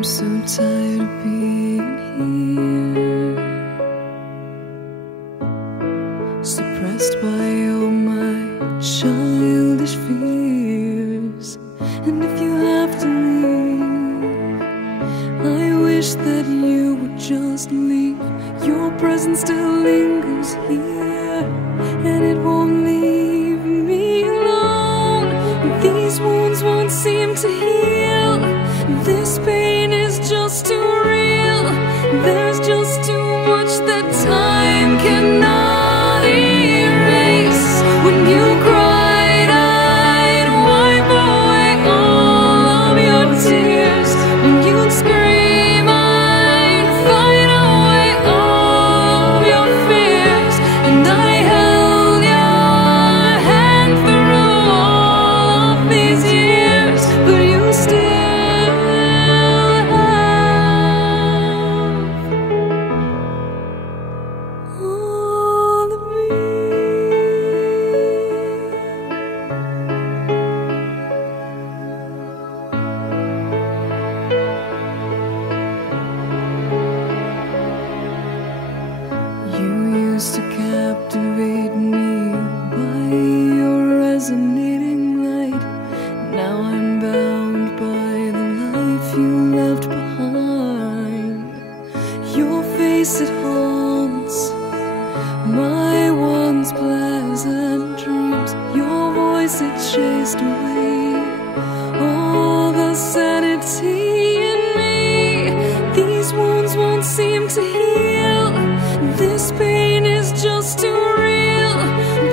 I'm so tired of being here, suppressed by all my childish fears. And if you have to leave, I wish that you would just leave. Your presence still lingers here, and it won't leave me alone. These wounds won't seem to heal. This pain is just too real. There's just too much that time cannot erase. When you cried, I'd wipe away all of your tears. When you'd scream, I'd fight away all of your fears. And I held your hand through all of these years, but you still to captivate me by your resonating light. Now I'm bound by the life you left behind. Your face, it haunts my once pleasant dreams. Your voice, it chased away all the sanity in me. These wounds won't seem to heal. This pain is just too real.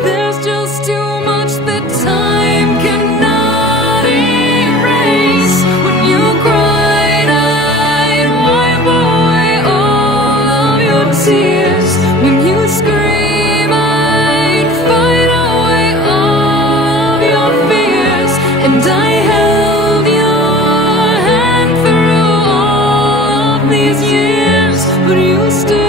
There's just too much that time cannot erase. When you cried, I'd wipe away all of your tears. When you scream, I'd fight away all of your fears. And I held your hand through all of these years, but you still